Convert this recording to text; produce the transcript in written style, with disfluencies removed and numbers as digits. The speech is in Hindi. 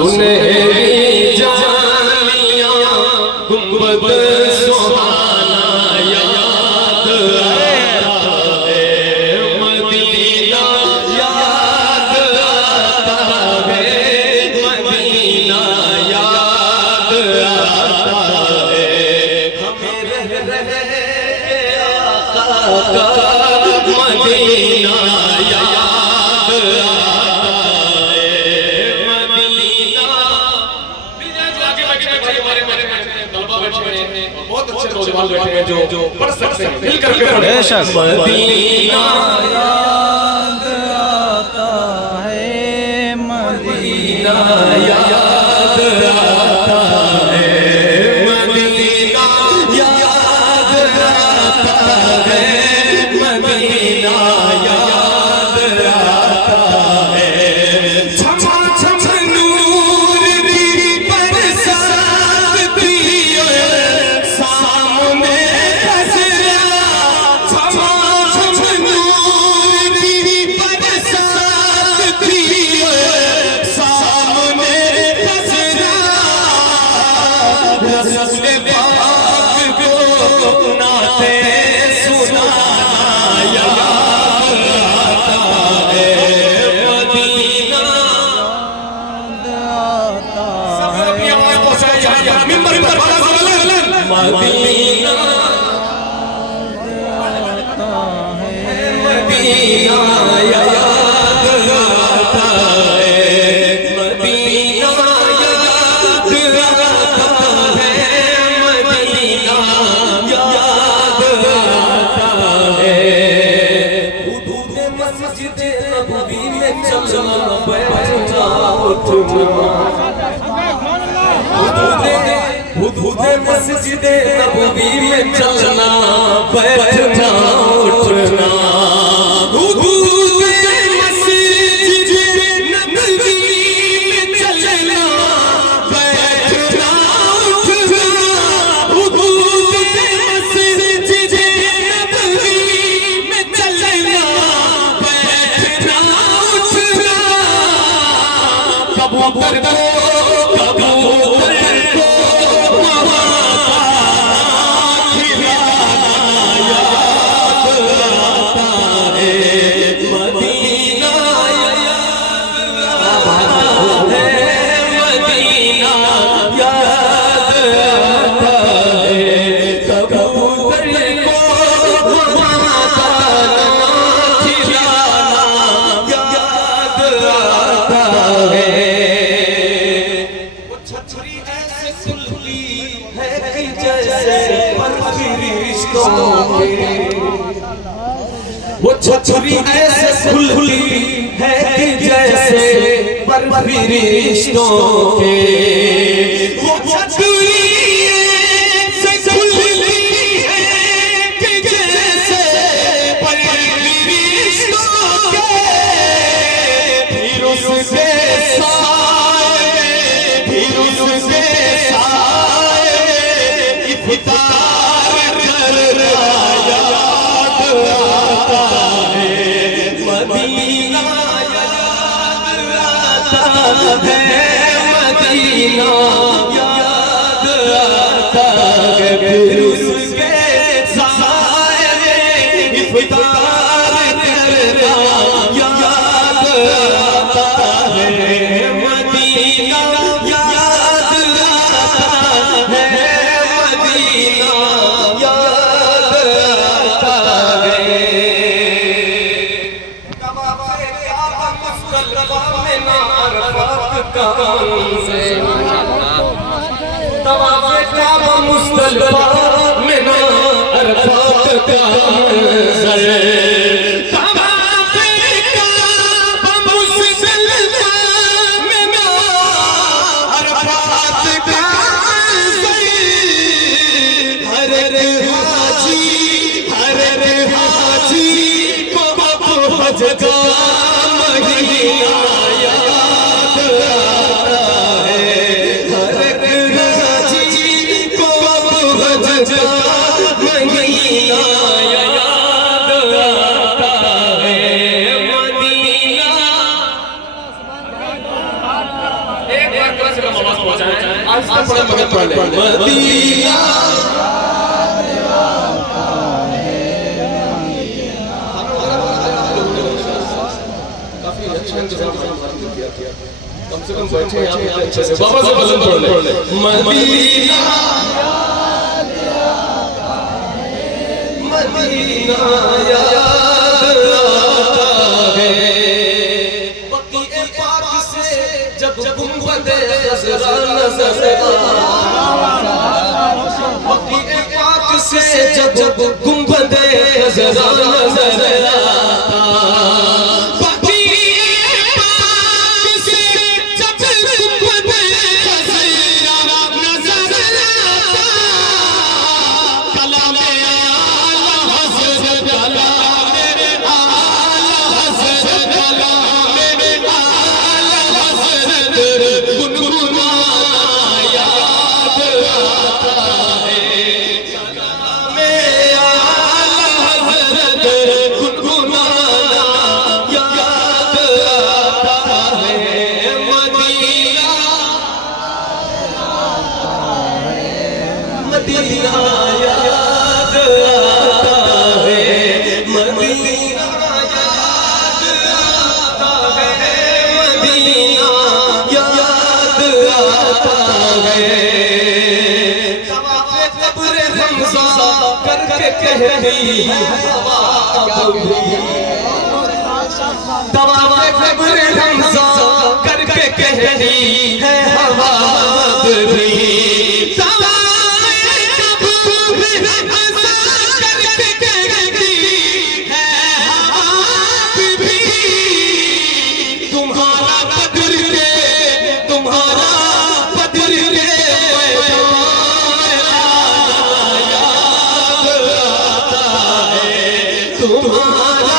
सुनहरी जालियां गुंबद सुहाना याद आता है, मदीना याद आता है, मदीना याद आता है। हमें रह आका मदीना याद बहुत अच्छे नौजवान बैठे हैं जो पढ़ सकते हैं, मिल करके पढ़ें। मदीना याद आता है, मदीना याद आता है, मदीना याद आता है, मदीना याद आता है। छमा छम नूर की बरसात थी सामने खसरा, छमा छम नूर की बरसात थी सामने खसरा। रसूल पाक को नाते सुनाना याद आता है, मदीना सब अपनी आवाज पहुंचाइए, मिंबर पर मदीना मदीना याद आता है, मदीना याद आता है, मदीना याद आता है। हुदूद मस्जिद नबवी में चलना बैठ जाओ तुम, हुदूद मस्जिद नबवी में चलना बैठ जाओ उठना। हुदूद मस्जिद नबवी में चलना बैठना उठना, हुदूद मस्जिद नबवी में चलना बैठना उठना। कबूतर को वो छतरी ऐसे खुली है कि जैसे बर्फी रिश्तों के, वो छतरी ऐसे खुली है कि जैसे बर्फी रिश्तों के। फिर उससे साए, फिर उससे साए इफ्तार कर रहा याद आता है, मदीना याद आता है, मदीना याद आता है। फिर उसके साए में इफ्तार करना याद आता है, मदीना याद आता है, मदीना याद आता है। काबा मुस्तलफा में ना अरफात का मंज़र, तवाफ़े काबा मुस्तलफा में ना अरफात का मंज़र। हर हाजी को हज का महीना याद आता है, हर हाजी को हज का महीना याद आता आस्ते पढ़े मगर पढ़ ले मदीना काफी अच्छा इंतजाम किया कम से कम बैठे यहाँ पे अच्छे से बाबा से वजन पढ़ ले मदीना मदीना याद आता है बक़ीए पाक से जब गुंबदे ख़ज़रा नज़र आता बक़ीए पाक से जब गुंबदे ख़ज़रा नज़र आता मदीना याद आता है मदीना याद आता है मदीना याद आता है तवाफ़े क़ब्र हमज़ा करके कहती हवा तवाफ़े क़ब्र हमज़ा करके कहती है हवा भी तुम्हारा